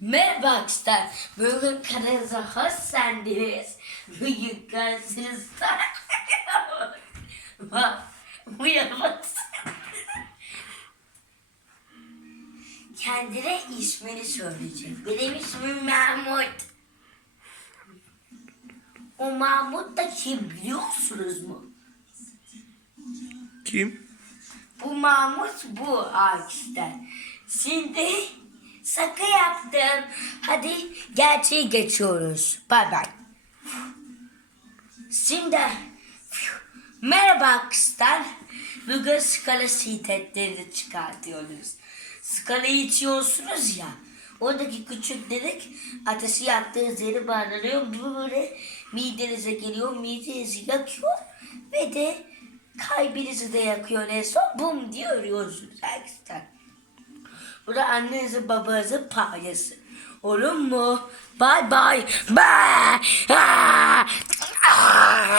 Merhaba arkadaşlar. Bugün kanalımıza hoş geldiniz. Bugün karşınızda Bak, bu yapamaz. Kendine ismini söyleyecek. Benim ismim Mahmut. O Mahmut da kim biliyorsunuz mu? Kim? Bu Mahmut bu arkadaşlar. Şimdi şaka yaptım. Hadi gerçeği geçiyoruz. Bay bay. Şimdi merhaba arkadaşlar. Bugün skala şiddetlerini çıkartıyoruz. Skalayı içiyorsunuz ya. Oradaki küçük delik ateşi yaktığınız yeri bağlanıyor. Böyle midenize geliyor. Midenizi yakıyor. Ve de kalbinizi de yakıyor en son. Bum diye ölüyorsunuz arkadaşlar. Bu da annenizin babanızın payesi. Olur mu? Bye bye. Bye.